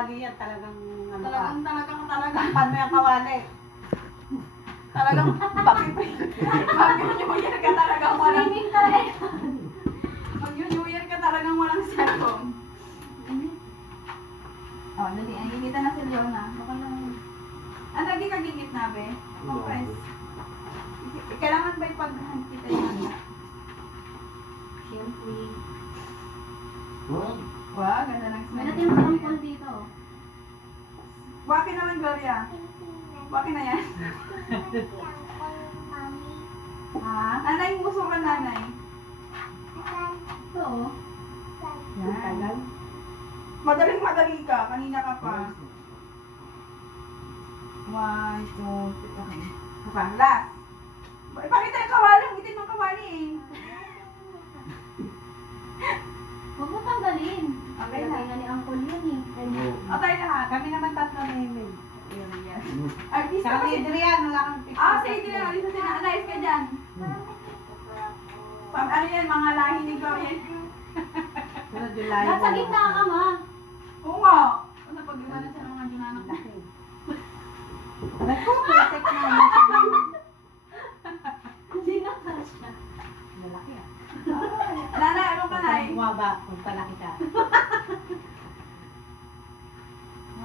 kawali yan, talagang ano ka. Talagang. Paano yung kawali? Talagang mag-New Year ka talagang walang mag-New Year ka talagang walang cellphone. Oh, dali. Ang initan na si Leona. Okay lang. Ano, di ka gigit na, be? Compress. Kailangan ba ipag-kita yung ano? Siyempre. Wow, ganda ng May smell. natin sa ampol dito. Waki naman, Gloria. Waki na yan. Ha? Nanay, muso ka, nanay. Ito oh. Yan. Madaling-madali ka. Kanina ka pa. 1, 2, 3. Okay. Okay, last. Ipakita yung kawali. Ang itin ng kawali eh. Huwag mo tanggalin. Okay Lagay na. na ni Uncle yun eh. O, tayo lahat. Kami naman tatlo na yun. Yes. Artista Saka kasi. si Adrian, wala kang picture. Ah, sige din. Alisa sila. Alive ka dyan. Ano yan, mga lahi ni Gloria. Sunod yung layo Nasa mo. gitna ka ma. Oo nga. Ano pag iwanan siya ng mga dinanak laki. Alam ko, perfect na. Hindi na siya. Malaki ah. Nanay, ano ka na eh? Bumaba, kung palaki ka.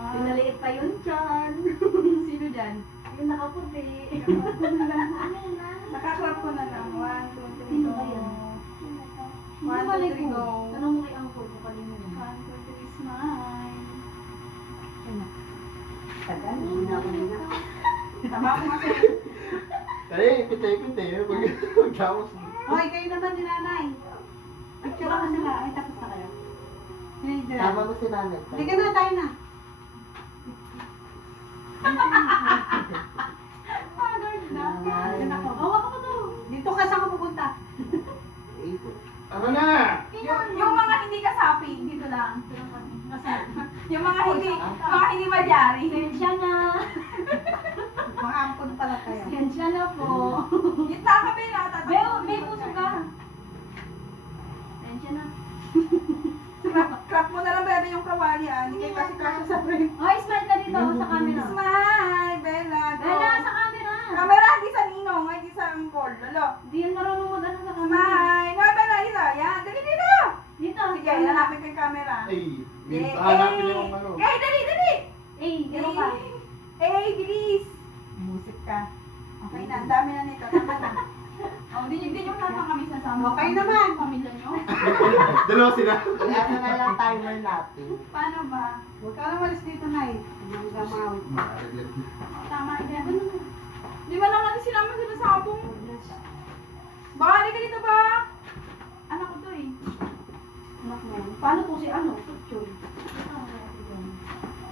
Pinaliit pa yun dyan. Sino dyan? Yung nakaputi. Nakakrap ko na lang. 1, 2, 3, Sino go. ba yan? 1, 2, 3, go. Tanong mo kay Uncle kung kanino yun. 1, 2, 3, smile. Tagal, hindi na ako nila. Tama ko kasi. Kaya ipitay-pitay. Pagkamos. Hoy, kayo naman ni nanay. Picture ako sila. Ay, tapos na kayo. Sino yung Adrian? Tama mo si nanay. Hindi ka na, tayo na. Pagod na. Ayun ako. Hawa ka pa to. Dito ka saan ka pupunta? Ano na? Yung mga hindi kasapi, dito lang. Yung mga hindi magyari. Sensya na. Mga ampon pala kayo. Sensya na po. Gitna ka ba yun ata? May puso ka. Sensya na. Crap mo na lang bebe yung kawali ah. Hindi kayo kasi kasya sa frame. Oh, smile ka dito sa camera. Smile, Bella. Go. Bella, sa camera. Camera, hindi sa ninong, hindi sa angkol. Lalo. Di yan marunong mag-ano sa camera. Smile. No, Bella, dito. Yan, dali dito. Dito. Sige, hanapin ko yung camera. Ay, hanapin yung ano. Okay, dali, dali. Eh, gano'n ka. Bilis. Music ka. Okay na, ang dami na nito. Tama na. Oh, din yung tama kami sa sama. Okay naman. Pamilya nyo. Dalawa sila. Ano na lang timer natin. Paano ba? Huwag ka na malis dito na eh. Hanggang gamawit ka. Tama yan. Di ba lang natin sinama sila sa abong? Baka, halika dito ba? Anak ko to eh. Anak mo. Paano po si ano? Choy.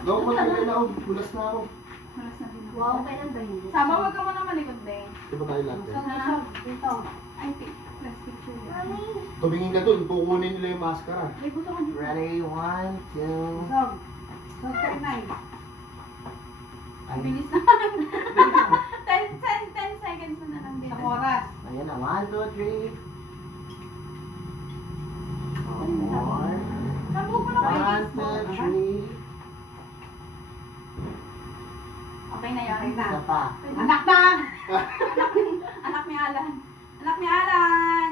Gawa ko na na ako. Bulas na ako. Malas na din ako. Wow, kailan ba yun? Sama, huwag ka muna malikod, be. Di ba tayo lahat? Busog, dito. Ay, last picture yan. Tumingin ka dun. Kukunin nila yung maskara. May gusto ka dito. Ready? 1, 2. Busog. Busog kayo na eh. Ay, Bilis na. 10 seconds na lang dito. Sa oras. ayan na. 1, 2, 3. More. Sambog mo na kayo. 1, 2, 3. Okay na yan. Okay na. Isa pa. Anak na! Anak ni Alan. Anak ni Alan.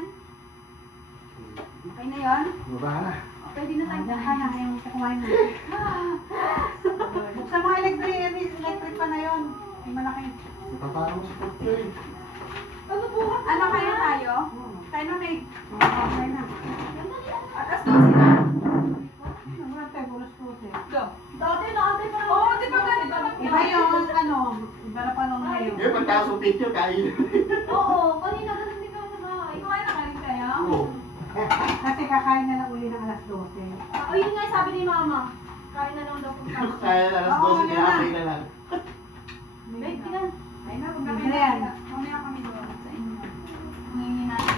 Okay na yan. Baba na. Okay, di na tayo. Nandiyan ka na. Yung kukuhain mo. Buksan mga electric pa na yun. Yung malaki. Ipaparo mo sa picture. Ano po? Ano kayo tayo? Tayo na may Okay na. atas daw sila. Nagulat tayo, bulos-bulos eh. Go. Dati naantay pa Oo, di ba ganito lang Iba yung ano, iba na pa nung ngayon. Ngayon, pagtaas ng picture, kain. Oo, kanina ganun din kami sa bahay. Kumain na kanin kayo? Oo. Kasi kakain na lang uli ng alas 12. O yun nga sabi ni mama. Kain na lang daw kung tapos. Kaya na alas Oo, 12, kinakay na lang. Wait, tingnan. Ay na, huwag kami Adrian. mamaya kami doon sa inyo. Hingin natin.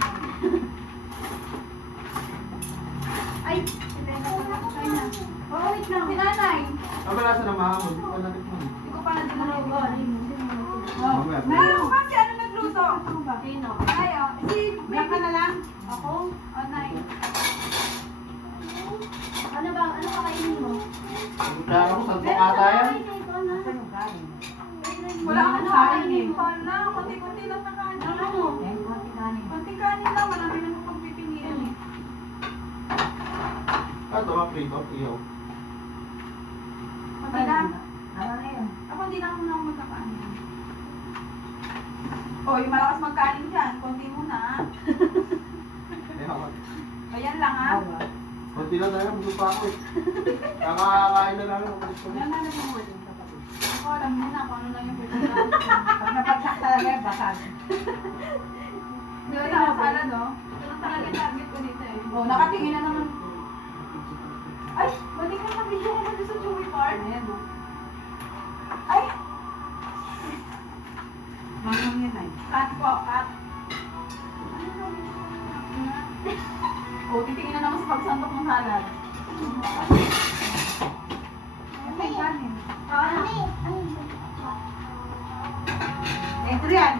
Ay, Kain na. oh, wait lang. Si nanay. Ang malasa na mahamon. Hindi ko natin mo. Hindi ko pa na din Ano ba? Oh, Mamaya. Ano ba? Si ano nagluto? ano ba? Sino? Ay, oh. Si Diyan ka na lang. Ako? Oh, nay. Ano ba? Ano kakainin mo? Kaya ako, saan pa ata yan? Saan yung kain? Wala akong Ano, kanin. kanin? Wala, konti-konti lang na kanin. Ano? Eh, konti kanin. Konti kanin lang, wala rin naman pagpipilian eh. Ito nga, prito, iyo. Konti lang. Ano na yun? Ako hindi na ako muna ako magkakanin. Oh, yung malakas magkanin dyan, konti muna. Eh, ako. Ayan lang ha. Konti lang tayo, busog pa ako eh. Kakakain na namin, makalis ko. Wala na mo din sa kapatid. Ako alam mo na kung ano lang yung pwede natin. Pag napagsak talaga, basag. Hindi ko nakasala no? Ito lang talaga yung target ko dito eh. Oh, nakatingin na naman. Ay, balik ka na video ko na sa Chewy Park. Ayan o. Ay, Mamang yan ay. cut po, cut. Oh, titingin na naman sa pagsantok ng halal. Ay, kanin. Ano? Adrian!